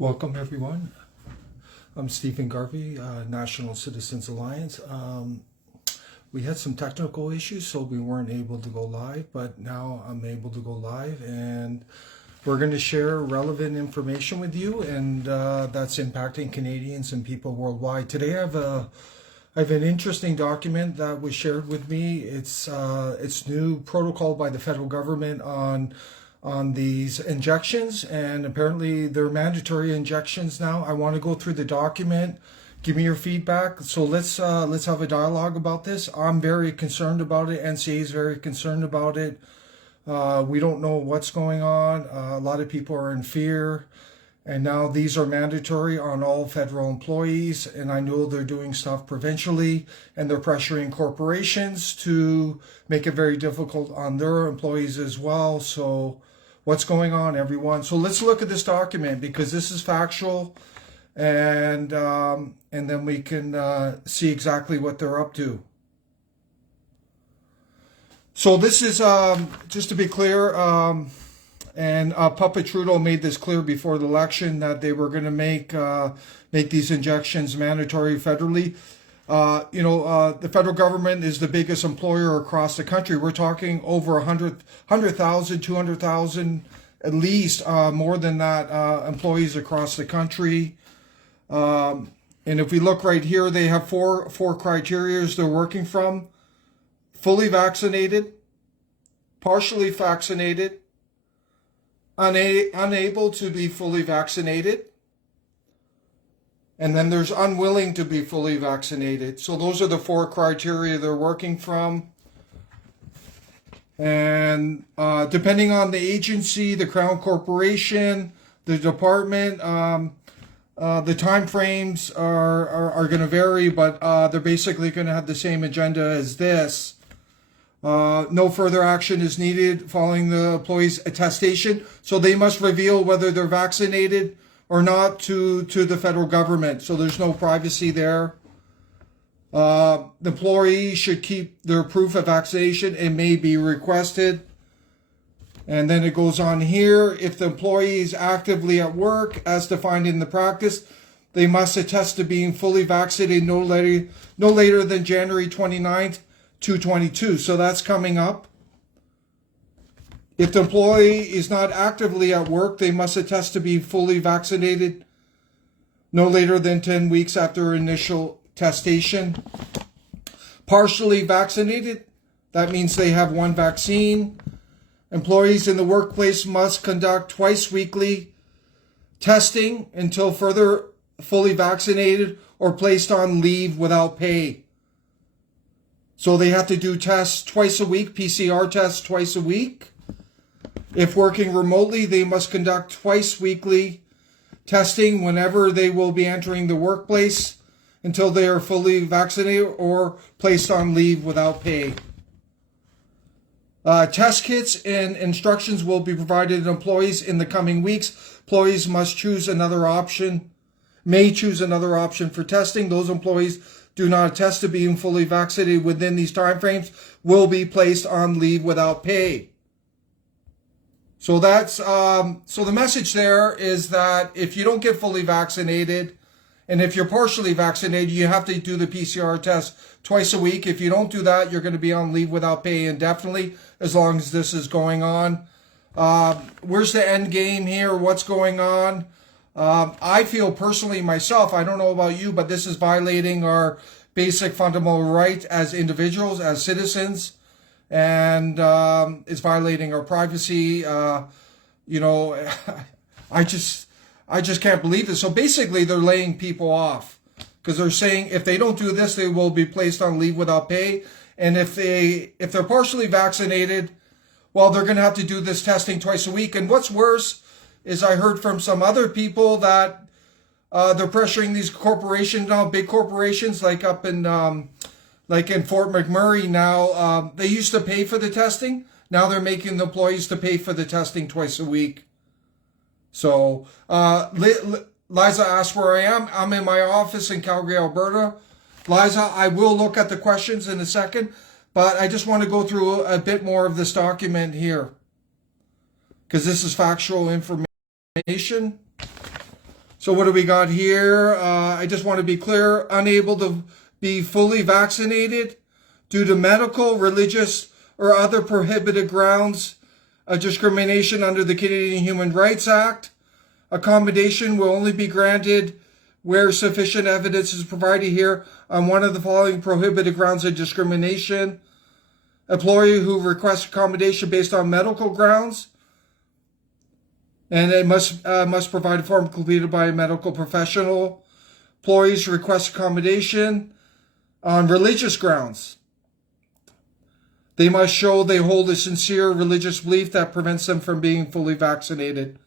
Welcome, everyone. I'm Stephen Garvey, National Citizens Alliance. We had some technical issues, so we weren't able to go live, but now I'm able to go live, and we're going to share relevant information with you, and that's impacting Canadians and people worldwide. Today I have an interesting document that was shared with me. It's new protocol by the federal government on these injections, and apparently they're mandatory injections now. I want to go through the document, give me your feedback. So let's have a dialogue about this. I'm very concerned about it. NCA is very concerned about it. We don't know what's going on. A lot of people are in fear, and now these are mandatory on all federal employees, and I know they're doing stuff provincially, and they're pressuring corporations to make it very difficult on their employees as well. So what's going on, everyone? So let's look at this document, because this is factual, and then we can see exactly what they're up to. So this is, just to be clear, and Puppet Trudeau made this clear before the election that they were going to make these injections mandatory federally. The federal government is the biggest employer across the country. We're talking over 100,000, 200,000, at least more than that, employees across the country. And if we look right here, they have four criteria they're working from: fully vaccinated, partially vaccinated, unable to be fully vaccinated, and then there's unwilling to be fully vaccinated. So those are the four criteria they're working from. And depending on the agency, the Crown Corporation, the department, the time frames are going to vary, but they're basically going to have the same agenda as this. No further action is needed following the employee's attestation. So they must reveal whether they're vaccinated or not to the federal government. So there's no privacy there. The employee should keep their proof of vaccination. It may be requested. And then it goes on here. If the employee is actively at work, as defined in the practice, they must attest to being fully vaccinated no later than January 29th, 2022. So that's coming up. If the employee is not actively at work, they must attest to be fully vaccinated no later than 10 weeks after initial testation. Partially vaccinated, that means they have one vaccine. Employees in the workplace must conduct twice weekly testing until further fully vaccinated or placed on leave without pay. So they have to do tests twice a week, PCR tests twice a week. If working remotely, they must conduct twice weekly testing whenever they will be entering the workplace until they are fully vaccinated or placed on leave without pay. Test kits and instructions will be provided to employees in the coming weeks. Employees may choose another option for testing. Those employees do not attest to being fully vaccinated within these timeframes will be placed on leave without pay. So that's so the message there is that if you don't get fully vaccinated, and if you're partially vaccinated, you have to do the PCR test twice a week. If you don't do that, you're going to be on leave without pay indefinitely, as long as this is going on. Where's the end game here? What's going on? I feel personally myself, I don't know about you, but this is violating our basic fundamental right as individuals, as citizens, and it's violating our privacy. I just can't believe this. So basically, they're laying people off, because they're saying if they don't do this, they will be placed on leave without pay. And if they're partially vaccinated, well, they're going to have to do this testing twice a week. And what's worse is I heard from some other people that they're pressuring these corporations now, big corporations like up in Fort McMurray now. They used to pay for the testing. Now they're making the employees to pay for the testing twice a week. So Liza asked where I am. I'm in my office in Calgary, Alberta. Liza, I will look at the questions in a second, but I just want to go through a bit more of this document here, because this is factual information. So what do we got here? I just want to be clear, unable to be fully vaccinated due to medical, religious, or other prohibited grounds of discrimination under the Canadian Human Rights Act. Accommodation will only be granted where sufficient evidence is provided here on one of the following prohibited grounds of discrimination. Employee who requests accommodation based on medical grounds, and it must provide a form completed by a medical professional. Employees request accommodation on religious grounds. They must show they hold a sincere religious belief that prevents them from being fully vaccinated.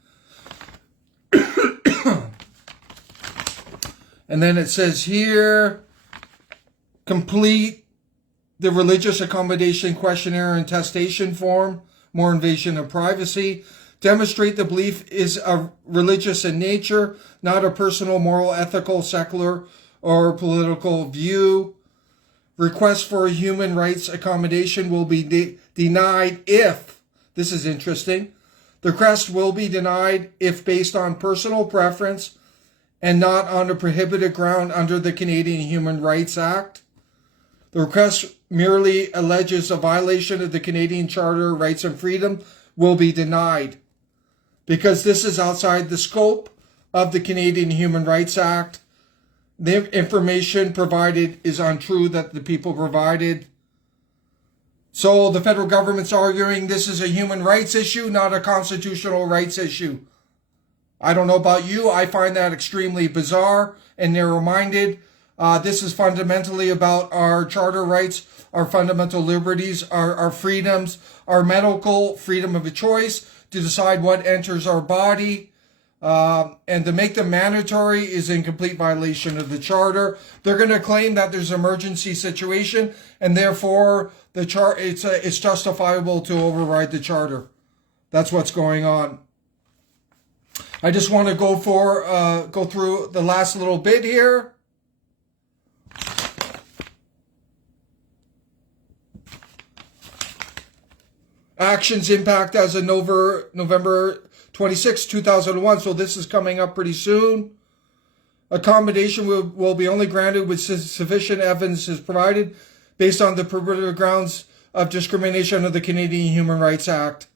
And then it says here, complete the religious accommodation questionnaire and attestation form, more invasion of privacy. Demonstrate the belief is religious in nature, not a personal, moral, ethical, secular, or political view. Request for a human rights accommodation will be denied if, this is interesting, the request will be denied if based on personal preference and not on a prohibited ground under the Canadian Human Rights Act. The request merely alleges a violation of the Canadian Charter of Rights and Freedom will be denied because this is outside the scope of the Canadian Human Rights Act. The information provided is untrue that the people provided. So the federal government's arguing this is a human rights issue, not a constitutional rights issue. I don't know about you. I find that extremely bizarre and narrow-minded. This is fundamentally about our charter rights, our fundamental liberties, our freedoms, our medical freedom of a choice to decide what enters our body. And to make them mandatory is in complete violation of the charter. They're going to claim that there's an emergency situation and therefore it's justifiable to override the charter. That's what's going on. I just want to go through the last little bit here. Actions impact as of November 26, 2001. So this is coming up pretty soon. Accommodation will be only granted with sufficient evidence is provided based on the prohibited grounds of discrimination under the Canadian Human Rights Act.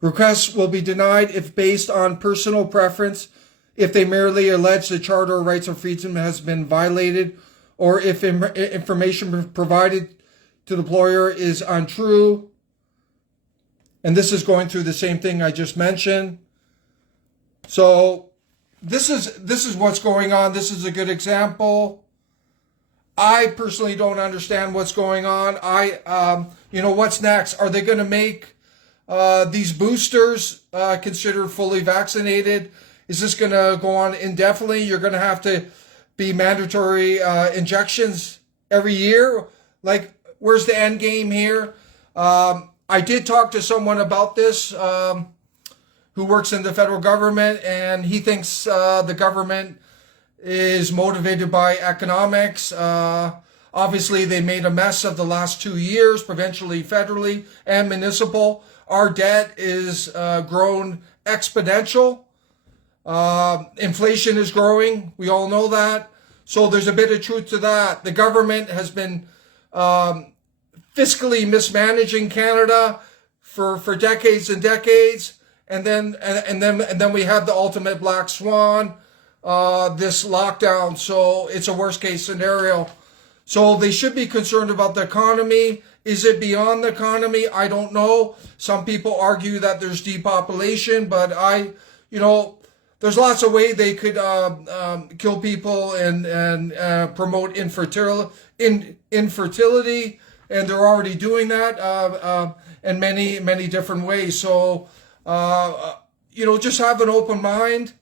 Requests will be denied if based on personal preference, if they merely allege the Charter of Rights and Freedom has been violated, or if information provided to the employer is untrue. And this is going through the same thing I just mentioned. So this is what's going on. This is a good example. I personally don't understand what's going on. What's next? Are they going to make these boosters considered fully vaccinated? Is this going to go on indefinitely? You're going to have to be mandatory injections every year. Like, where's the end game here? I did talk to someone about this who works in the federal government, and he thinks the government is motivated by economics. Obviously, they made a mess of the last 2 years, provincially, federally, and municipal. Our debt is grown exponential. Inflation is growing. We all know that. So there's a bit of truth to that. The government has been fiscally mismanaging Canada for decades and decades, and then we have the ultimate black swan, this lockdown. So it's a worst case scenario. So they should be concerned about the economy. Is it beyond the economy? I don't know. Some people argue that there's depopulation, but there's lots of ways they could kill people and promote infertility, and they're already doing that in many, many different ways. So, just have an open mind.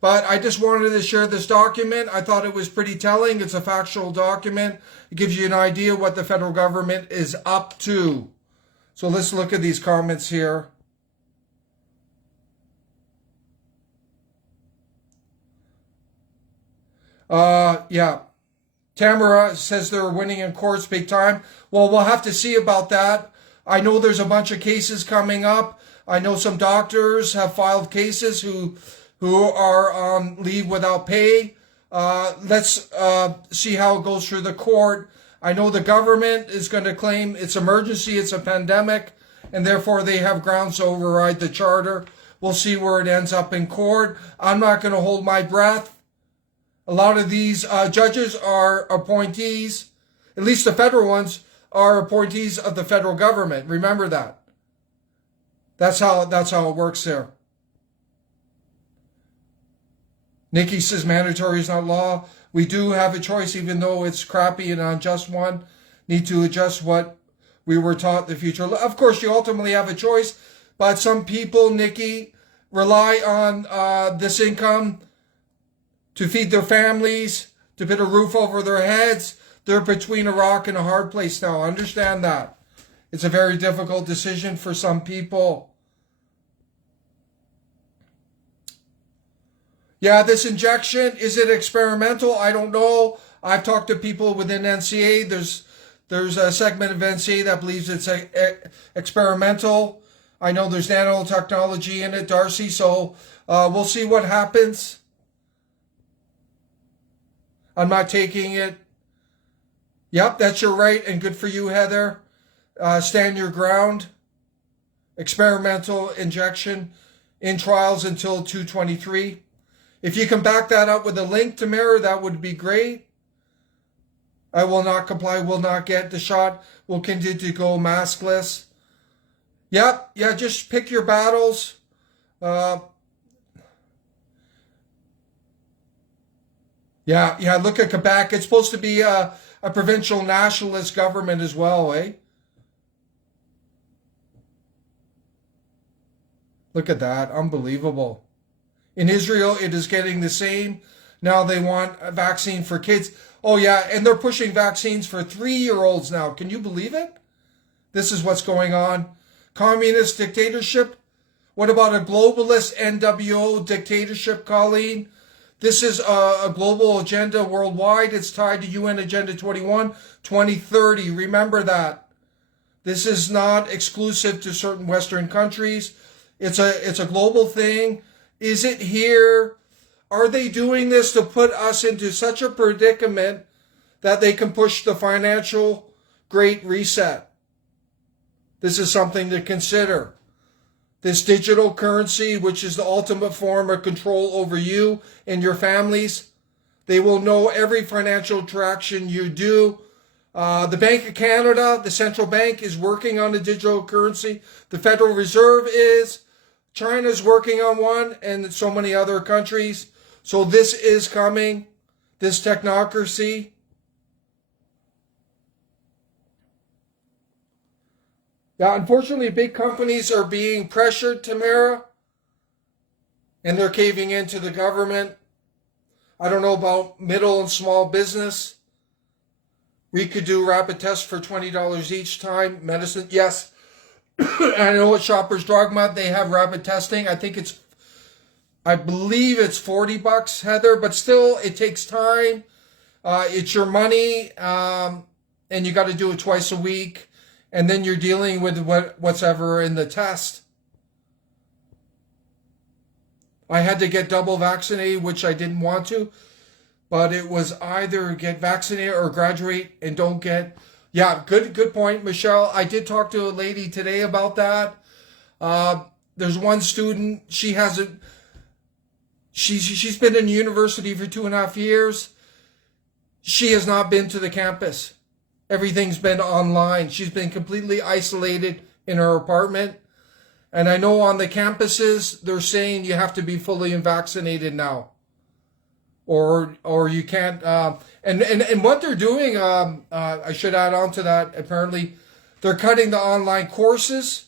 But I just wanted to share this document. I thought it was pretty telling. It's a factual document. It gives you an idea what the federal government is up to. So let's look at these comments here. Tamara says they're winning in courts big time. Well, we'll have to see about that. I know there's a bunch of cases coming up. I know some doctors have filed cases who who are on leave without pay. Let's see how it goes through the court. I know the government is going to claim it's emergency, it's a pandemic, and therefore they have grounds to override the charter. We'll see where it ends up in court. I'm not going to hold my breath. A lot of these judges are appointees, at least the federal ones are appointees of the federal government. Remember that. That's how it works there. Nikki says mandatory is not law. We do have a choice, even though it's crappy and unjust one. Need to adjust what we were taught in the future. Of course, you ultimately have a choice, but some people, Nikki, rely on this income to feed their families, to put a roof over their heads. They're between a rock and a hard place now. Understand that. It's a very difficult decision for some people. Yeah, this injection, is it experimental? I don't know. I've talked to people within NCA. There's a segment of NCA that believes it's experimental. I know there's nanotechnology in it, Darcy, so we'll see what happens. I'm not taking it. Yep, that's your right, and good for you, Heather. Stand your ground. Experimental injection in trials until 2/23. If you can back that up with a link, Tamara, that would be great. I will not comply, will not get the shot. Will continue to go maskless. Yep, yeah, just pick your battles. Yeah, look at Quebec. It's supposed to be a provincial nationalist government as well, eh? Look at that, unbelievable. In Israel, it is getting the same. Now they want a vaccine for kids. Oh yeah, and they're pushing vaccines for 3-year-olds now. Can you believe it? This is what's going on. Communist dictatorship. What about a globalist NWO dictatorship, Colleen? This is a global agenda worldwide. It's tied to UN Agenda 21, 2030. Remember that. This is not exclusive to certain Western countries. It's a global thing. Is it here? Are they doing this to put us into such a predicament that they can push the financial Great Reset? This is something to consider. This digital currency, which is the ultimate form of control over you and your families, they will know every financial transaction you do. The Bank of Canada, the central bank, is working on a digital currency. The Federal Reserve is. China's working on one, and so many other countries. So this is coming, this technocracy. Yeah, unfortunately, big companies are being pressured, Tamara, and they're caving into the government. I don't know about middle and small business. We could do rapid tests for $20 each time. Medicine, yes. I know at Shoppers Drug Mart, they have rapid testing. I believe it's $40, Heather, but still, it takes time. It's your money, and you got to do it twice a week. And then you're dealing with what's ever in the test. I had to get double vaccinated, which I didn't want to. But it was either get vaccinated or graduate and don't get... Yeah, good point, Michelle. I did talk to a lady today about that. There's one student, she's been in university for 2.5 years. She has not been to the campus. Everything's been online. She's been completely isolated in her apartment. And I know on the campuses, they're saying you have to be fully vaccinated now. Or you can't. And what they're doing, I should add on to that, apparently, they're cutting the online courses.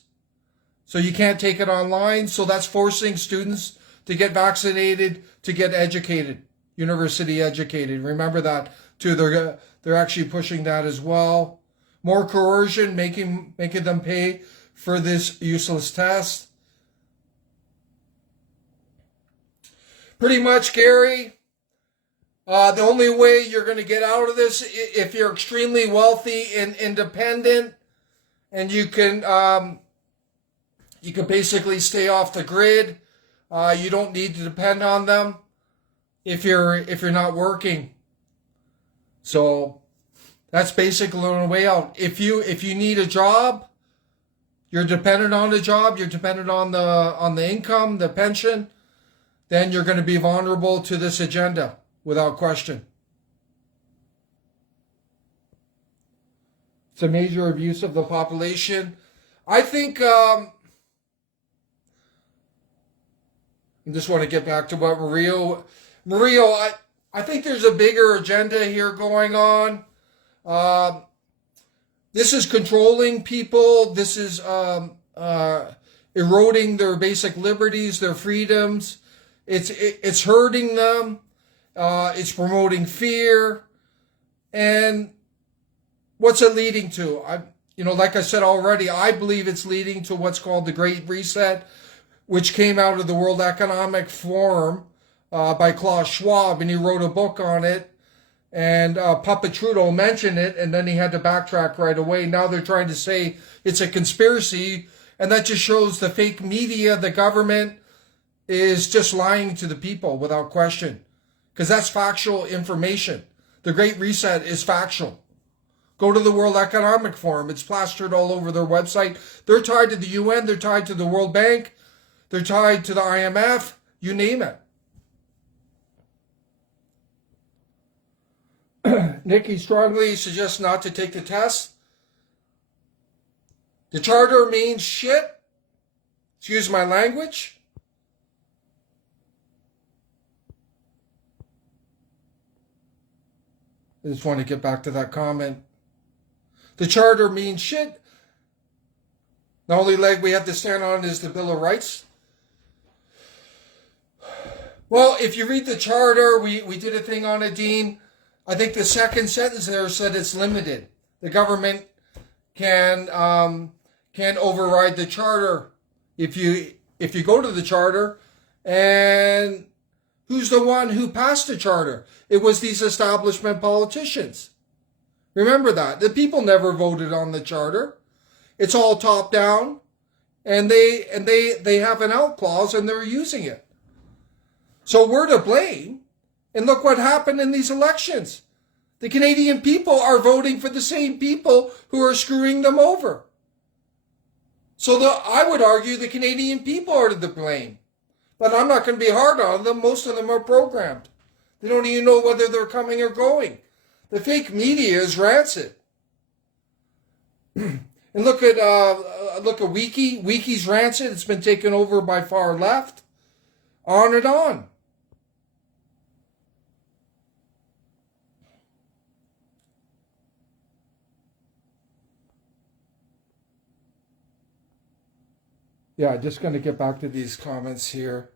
So you can't take it online. So that's forcing students to get vaccinated, to get educated, university educated. Remember that too. They're actually pushing that as well. More coercion, making them pay for this useless test. Pretty much, Gary. The only way you're going to get out of this, if you're extremely wealthy and independent, and you can basically stay off the grid. You don't need to depend on them if you're not working. So that's basically the way out. If you need a job, you're dependent on the job, you're dependent on the income, the pension, then you're going to be vulnerable to this agenda without question. It's a major abuse of the population. I think I just want to get back to what Mario, I think there's a bigger agenda here going on. This is controlling people. This is eroding their basic liberties, their freedoms. It's hurting them. It's promoting fear. And what's it leading to? Like I said already, I believe it's leading to what's called the Great Reset, which came out of the World Economic Forum by Klaus Schwab, and he wrote a book on it. And Puppet Trudeau mentioned it, and then he had to backtrack right away. Now they're trying to say it's a conspiracy, and that just shows the fake media, the government, is just lying to the people without question. Because that's factual information. The Great Reset is factual. Go to the World Economic Forum. It's plastered all over their website. They're tied to the UN. They're tied to the World Bank. They're tied to the IMF. You name it. Nikki strongly suggests not to take the test. The charter means shit. Excuse my language. I just want to get back to that comment. The charter means shit. The only leg we have to stand on is the Bill of Rights. Well, if you read the charter, we did a thing on it, Dean. I think the second sentence there said it's limited. The government can override the charter if you go to the charter. And who's the one who passed the charter? It was these establishment politicians. Remember that. The people never voted on the charter. It's all top down, and they have an out clause and they're using it. So we're to blame. And look what happened in these elections. The Canadian people are voting for the same people who are screwing them over. So I would argue the Canadian people are to blame. But I'm not going to be hard on them. Most of them are programmed. They don't even know whether they're coming or going. The fake media is rancid. And look at Wiki. Wiki's rancid. It's been taken over by far left. On and on. Yeah, just going to get back to these comments here.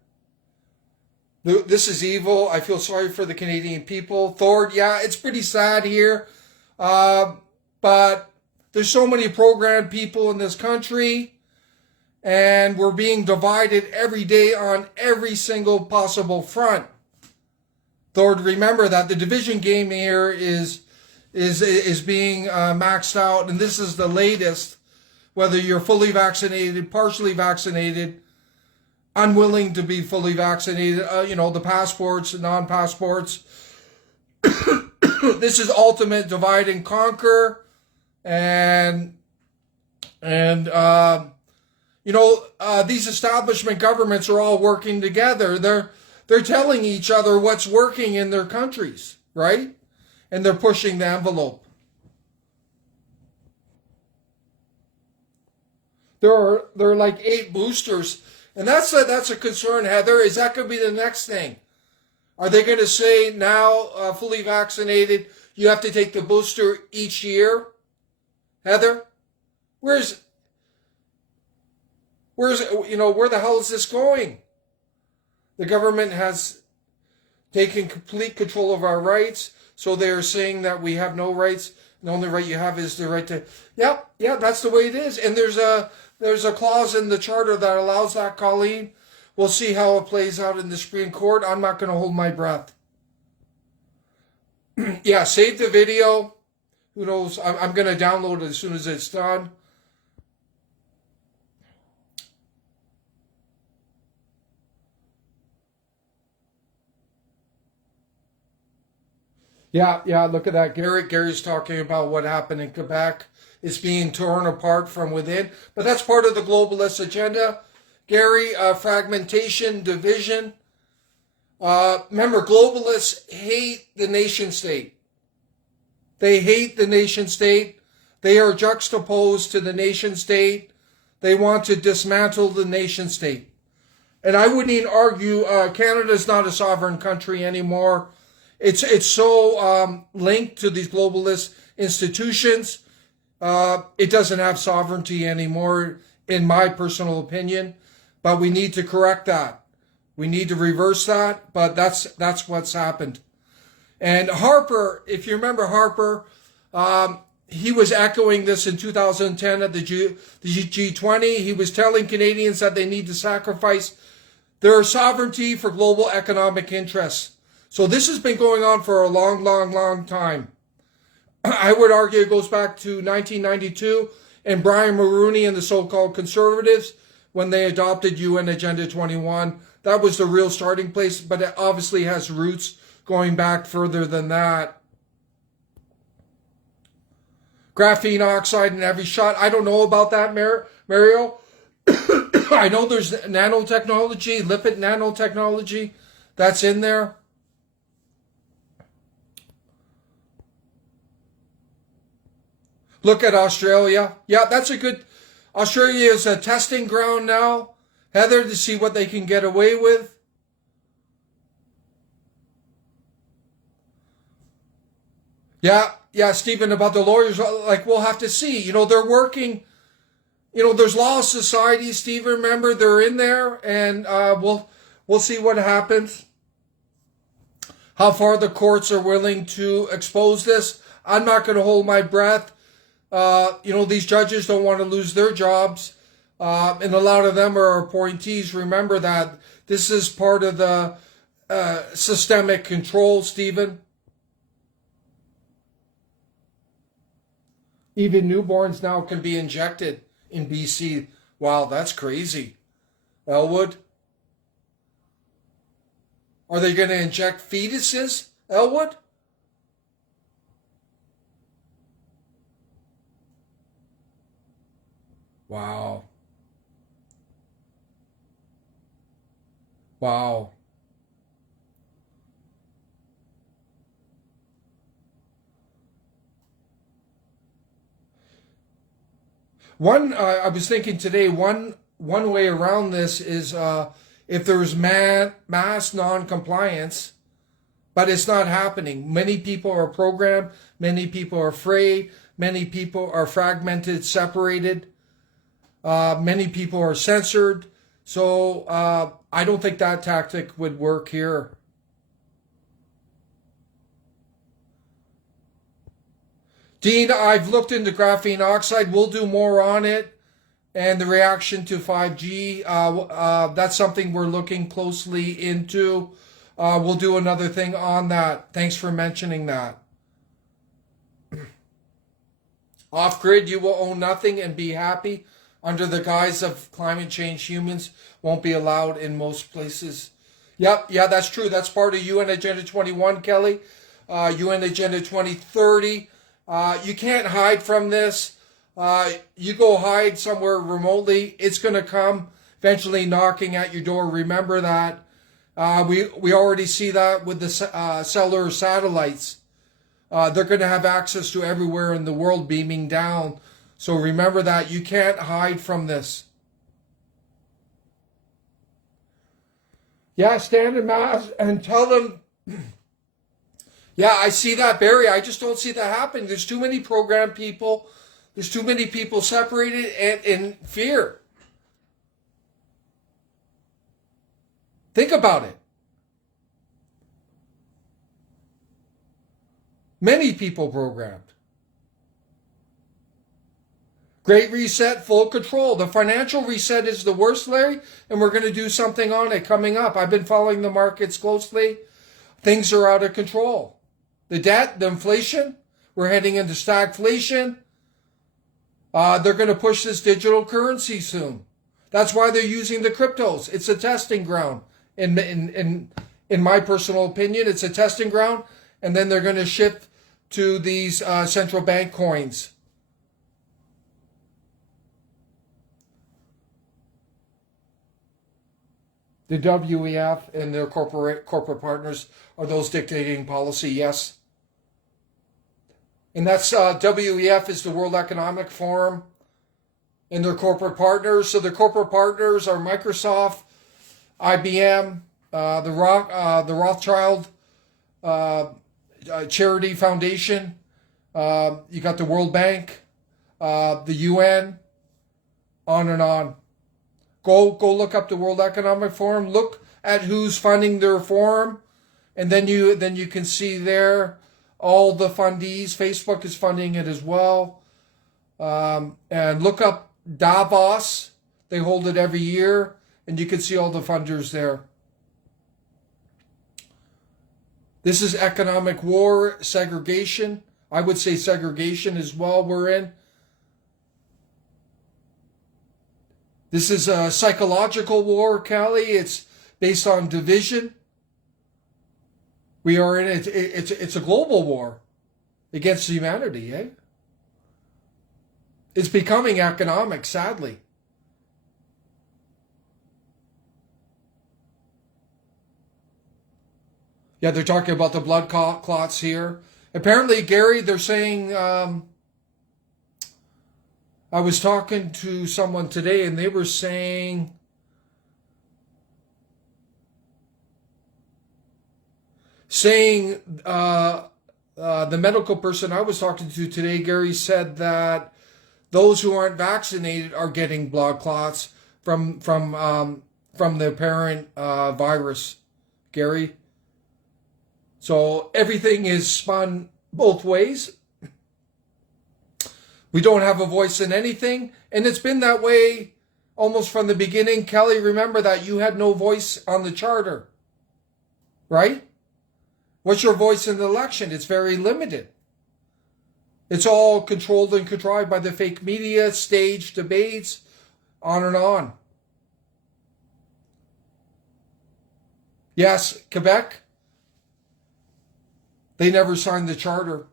This is evil. I feel sorry for the Canadian people. Thord, yeah, it's pretty sad here. But there's so many programmed people in this country. And we're being divided every day on every single possible front. Thord, remember that the division game here is being maxed out. And this is the latest. Whether you're fully vaccinated, partially vaccinated, unwilling to be fully vaccinated, the passports, non-passports. This is ultimate divide and conquer. And these establishment governments are all working together. They're telling each other what's working in their countries, right? And they're pushing the envelope. There are like 8 boosters, and that's a concern, Heather. Is that going to be the next thing? Are they going to say now, fully vaccinated, you have to take the booster each year? Heather, where the hell is this going? The government has taken complete control of our rights, so they're saying that we have no rights. The only right you have is the right to. Yeah, that's the way it is. And there's a clause in the charter that allows that, Colleen. We'll see how it plays out in the Supreme Court. I'm not going to hold my breath. Yeah, save the video. Who knows? I'm going to download it as soon as it's done. Yeah, look at that, Gary. Gary's talking about what happened in Quebec. It's being torn apart from within, but that's part of the globalist agenda. Gary, fragmentation, division. Remember, globalists hate the nation state. They hate the nation state. They are juxtaposed to the nation state. They want to dismantle the nation state. And I wouldn't even argue Canada's not a sovereign country anymore. It's so linked to these globalist institutions. It doesn't have sovereignty anymore, in my personal opinion. But we need to correct that. We need to reverse that. But that's what's happened. And Harper, if you remember Harper, he was echoing this in 2010 at the G20. He was telling Canadians that they need to sacrifice their sovereignty for global economic interests. So this has been going on for a long time. I would argue it goes back to 1992 and Brian Mulroney and the so-called conservatives when they adopted UN Agenda 21. That was the real starting place, but it obviously has roots going back further than that. Graphene oxide in every shot. I don't know about that, Mario. I know there's nanotechnology, lipid nanotechnology that's in there. Look at Australia. Yeah, that's a good... Australia is a testing ground now, Heather, to see what they can get away with. Yeah, Stephen, about the lawyers, like, we'll have to see. You know, they're working... You know, there's law society, Stephen, remember, they're in there, and we'll see what happens. How far the courts are willing to expose this. I'm not going to hold my breath. You know, these judges don't want to lose their jobs, and a lot of them are appointees. Remember that this is part of the systemic control, Stephen. Even newborns now can be injected in BC. Wow, that's crazy. Elwood? Are they going to inject fetuses, Elwood? Wow. Wow. I was thinking today, one way around this is if there's mass non-compliance, but it's not happening. Many people are programmed, many people are afraid, many people are fragmented, separated, many people are censored. So I don't think that tactic would work here. Dean, I've looked into graphene oxide. We'll do more on it. And the reaction to 5G, that's something we're looking closely into. We'll do another thing on that. Thanks for mentioning that. Off-grid, you will own nothing and be happy. Under the guise of climate change, humans won't be allowed in most places. Yep, yeah, that's true. That's part of UN Agenda 21, Kelly. UN Agenda 2030. You can't hide from this. You go hide somewhere remotely, it's going to come eventually knocking at your door. Remember that. We already see that with the cellular satellites. They're going to have access to everywhere in the world beaming down. So remember that. You can't hide from this. Yeah, stand in mass and tell them... Yeah, I see that, Barry. I just don't see that happening. There's too many programmed people. There's too many people separated and in fear. Think about it. Many people programmed. Great reset, full control. The financial reset is the worst, Larry, and we're going to do something on it coming up. I've been following the markets closely. Things are out of control. The debt, the inflation, we're heading into stagflation. They're going to push this digital currency soon. That's why they're using the cryptos. It's a testing ground. In my personal opinion, it's a testing ground. and then they're going to shift to these central bank coins. The WEF and their corporate partners are those dictating policy, yes. And that's WEF is the World Economic Forum and their corporate partners. So the corporate partners are Microsoft, IBM, the Rothschild Charity Foundation. You got the World Bank, the UN, on and on. Go look up the World Economic Forum. Look at who's funding their forum, and then you can see there all the fundees. Facebook is funding it as well. And look up Davos. They hold it every year, and you can see all the funders there. This is economic war, segregation. I would say segregation as well we're in. This is a psychological war, Callie. It's based on division. We are in it. It's a global war against humanity, eh? It's becoming economic, sadly. Yeah, they're talking about the blood clots here. Apparently, Gary, they're saying... I was talking to someone today, and they were saying the medical person I was talking to today, Gary, said that those who aren't vaccinated are getting blood clots from the apparent virus, Gary. So everything is spun both ways. We don't have a voice in anything, and it's been that way almost from the beginning. Kelly, remember that you had no voice on the charter, right? What's your voice in the election? It's very limited. It's all controlled and contrived by the fake media, staged debates, on and on. Yes, Quebec, they never signed the charter.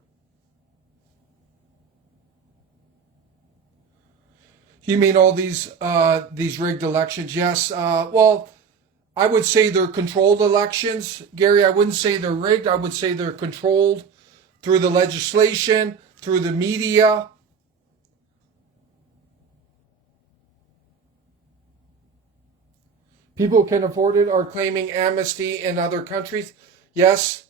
You mean all these rigged elections? Yes. Well, I would say they're controlled elections, Gary. I wouldn't say they're rigged. I would say they're controlled through the legislation, through the media. People who can afford it are claiming amnesty in other countries. Yes.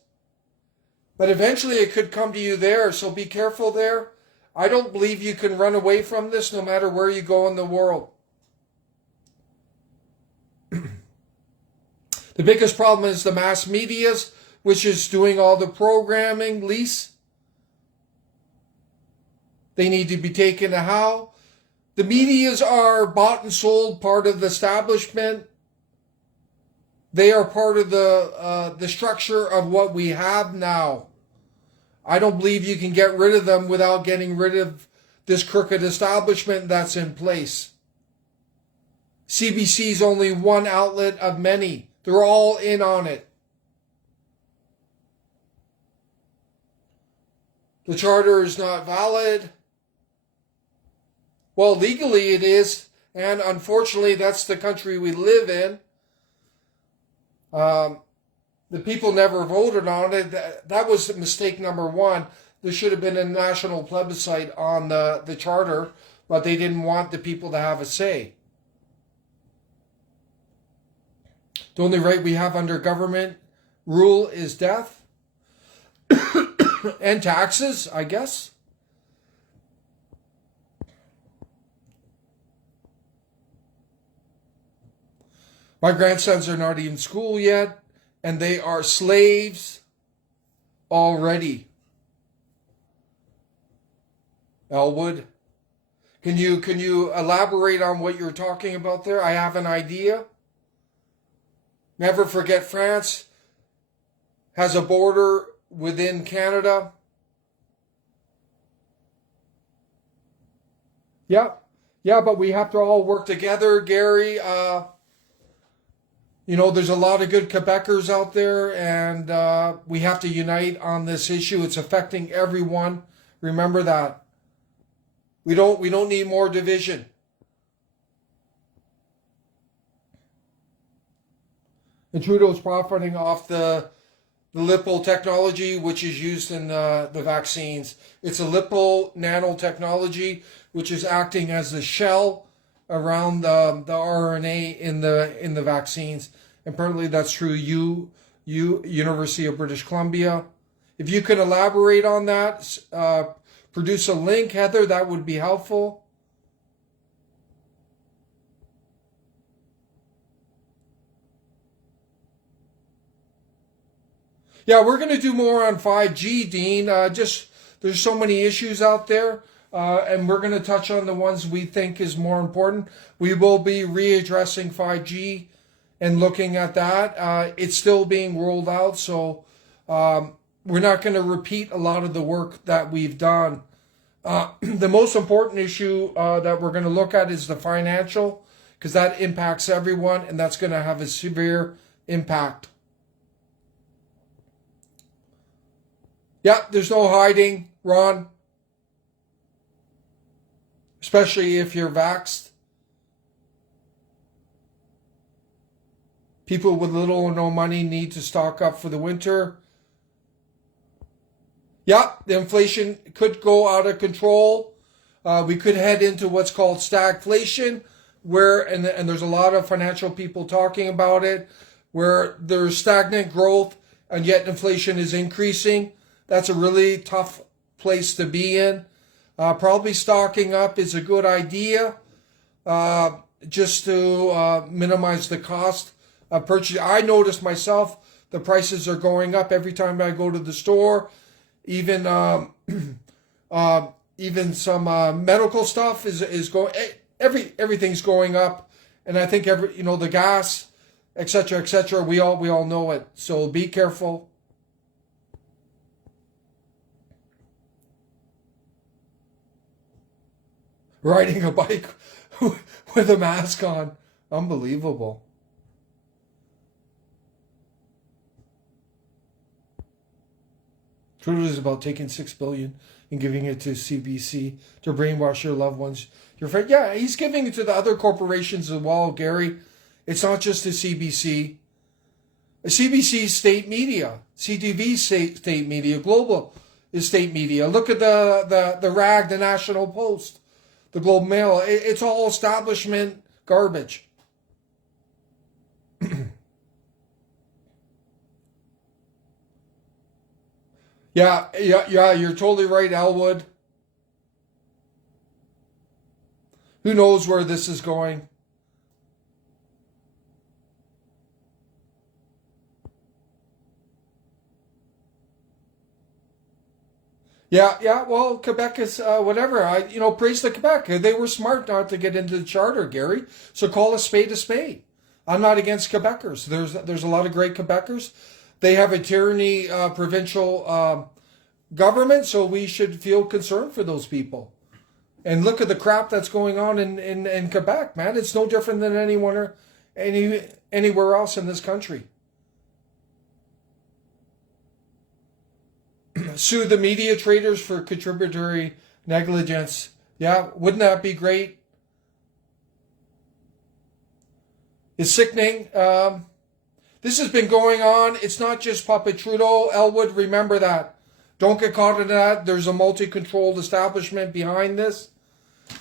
But eventually it could come to you there, so be careful there. I don't believe you can run away from this no matter where you go in the world. The biggest problem is the mass medias, which is doing all the programming, lease. They need to be taken to how. The medias are bought and sold, part of the establishment. They are part of the structure of what we have now. I don't believe you can get rid of them without getting rid of this crooked establishment that's in place. CBC is only one outlet of many. They're all in on it. The charter is not valid. Well, legally it is, and unfortunately that's the country we live in. The people never voted on it. That was mistake number one. There should have been a national plebiscite on the charter, but they didn't want the people to have a say. The only right we have under government rule is death and taxes, I guess. My grandsons are not even in school yet, and they are slaves already. Elwood, can you elaborate on what you're talking about there? I have an idea. Never forget France has a border within Canada. Yeah, but we have to all work together, Gary. You know, there's a lot of good Quebecers out there, and we have to unite on this issue. It's affecting everyone. Remember that. We don't need more division. And Trudeau's profiting off the lipo technology, which is used in the vaccines. It's a lipo nanotechnology, which is acting as the shell around the RNA in the vaccines. Apparently, that's through University of British Columbia. If you could elaborate on that, produce a link, Heather, that would be helpful. Yeah, we're going to do more on 5G, Dean. Just there's so many issues out there, and we're going to touch on the ones we think is more important. We will be readdressing 5G and looking at that. It's still being rolled out, so we're not going to repeat a lot of the work that we've done. The most important issue that we're going to look at is the financial, because that impacts everyone, and that's going to have a severe impact. Yeah, there's no hiding, Ron. Especially if you're vaxxed. People with little or no money need to stock up for the winter. Yeah, the inflation could go out of control. We could head into what's called stagflation, where, and there's a lot of financial people talking about it, where there's stagnant growth and yet inflation is increasing. That's a really tough place to be in. Probably stocking up is a good idea, just to minimize the cost of purchase. I notice myself the prices are going up every time I go to the store. Even even some medical stuff is going. Everything's going up, and I think the gas, etc., etc. We all know it. So be careful. Riding a bike with a mask on. Unbelievable. Trudeau is about taking $6 billion and giving it to CBC to brainwash your loved ones. Your friend, yeah, he's giving it to the other corporations as well, Gary. It's not just the CBC. CBC state media, CTV state media, Global is state media. Look at the RAG, the National Post, the Globe and Mail. It's all establishment garbage. Yeah, you're totally right, Elwood. Who knows where this is going? Yeah. Well, Quebec is whatever. Praise to Quebec. They were smart not to get into the charter, Gary. So call a spade a spade. I'm not against Quebecers. There's a lot of great Quebecers. They have a tyranny provincial government, so we should feel concerned for those people. And look at the crap that's going on in Quebec, man. It's no different than anywhere else in this country. Sue the media traders for contributory negligence. Yeah, wouldn't that be great? It's sickening. This has been going on. It's not just Puppet Trudeau. Elwood, remember that. Don't get caught in that. There's a multi-controlled establishment behind this.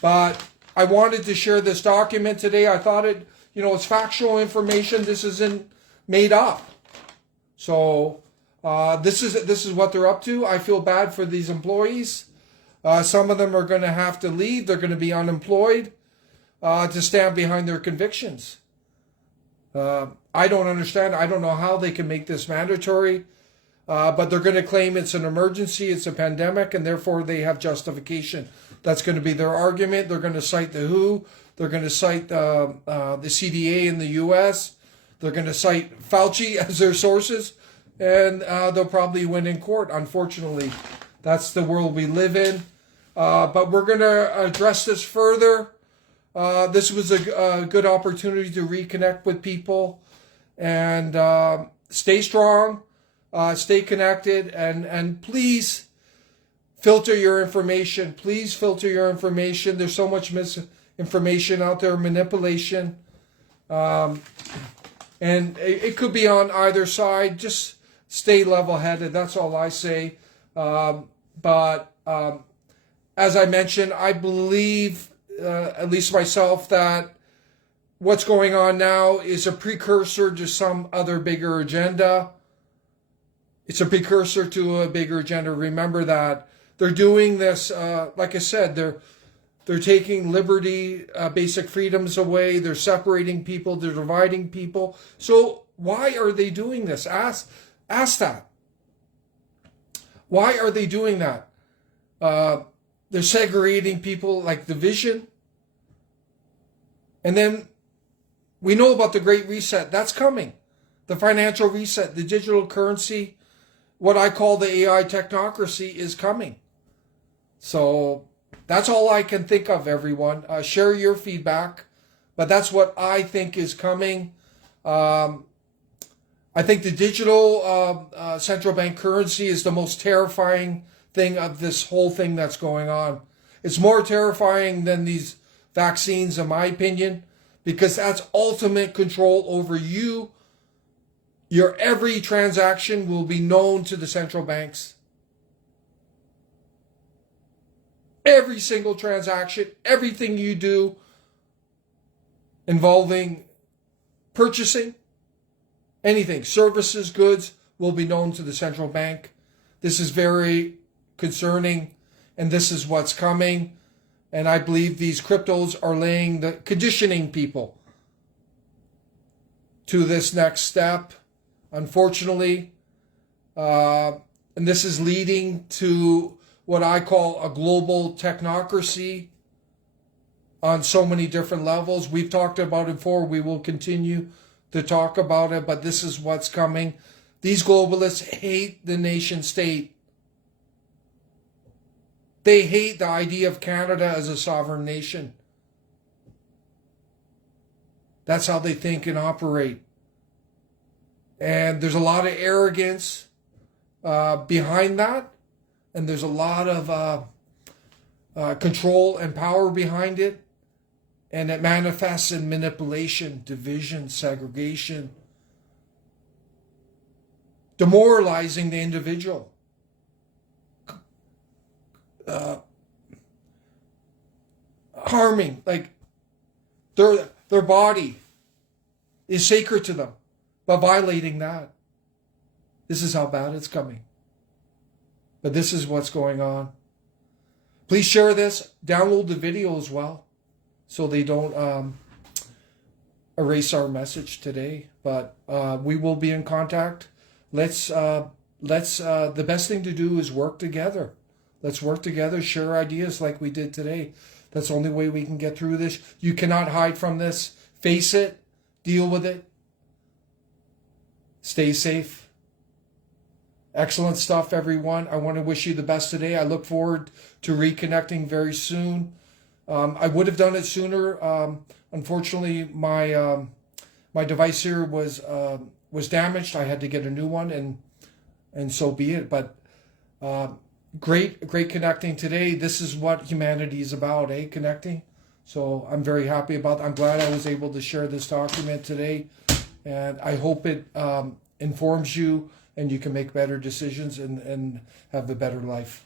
But I wanted to share this document today. I thought it's factual information. This isn't made up. So this is what they're up to. I feel bad for these employees. Some of them are going to have to leave. They're going to be unemployed to stand behind their convictions. I don't understand. I don't know how they can make this mandatory. But they're going to claim it's an emergency, it's a pandemic, and therefore they have justification. That's going to be their argument. They're going to cite the WHO. They're going to cite the CDA in the U.S. They're going to cite Fauci as their sources, and they'll probably win in court. Unfortunately, that's the world we live in. But we're going to address this further. This was a good opportunity to reconnect with people. And stay strong, stay connected, and please filter your information. Please filter your information. There's so much misinformation out there, manipulation. And it could be on either side. Just stay level-headed. That's all I say. But as I mentioned, I believe, at least myself, that what's going on now is a precursor to some other bigger agenda. It's a precursor to a bigger agenda. Remember that they're doing this, like I said, they're taking liberty, basic freedoms away. They're separating people. They're dividing people. So why are they doing this? Ask that. Why are they doing that? They're segregating people, like division. And then we know about the Great Reset. That's coming. The financial reset, the digital currency, what I call the AI technocracy is coming. So that's all I can think of, everyone. Share your feedback. But that's what I think is coming. I think the digital central bank currency is the most terrifying thing of this whole thing that's going on. It's more terrifying than these vaccines, in my opinion, because that's ultimate control over you. Your every transaction will be known to the central banks. Every single transaction, everything you do involving purchasing, anything, services, goods, will be known to the central bank. This is very concerning, and this is what's coming. And I believe these cryptos are conditioning people to this next step, unfortunately. And this is leading to what I call a global technocracy on so many different levels. We've talked about it before. We will continue to talk about it, but this is what's coming. These globalists hate the nation state. They hate the idea of Canada as a sovereign nation. That's how they think and operate. And there's a lot of arrogance behind that. And there's a lot of control and power behind it. And it manifests in manipulation, division, segregation, demoralizing the individual. Harming, like their body is sacred to them, but violating that. This is how bad it's coming. But this is what's going on. Please share this. Download the video as well, so they don't erase our message today. But we will be in contact. Let's. The best thing to do is work together. Let's work together, share ideas like we did today. That's the only way we can get through this. You cannot hide from this. Face it. Deal with it. Stay safe. Excellent stuff, everyone. I want to wish you the best today. I look forward to reconnecting very soon. I would have done it sooner. Unfortunately, my device here was damaged. I had to get a new one, and so be it. But great connecting today. This is what humanity is about, connecting. So I'm very happy about that. I'm glad I was able to share this document today, and I hope it informs you and you can make better decisions and have a better life.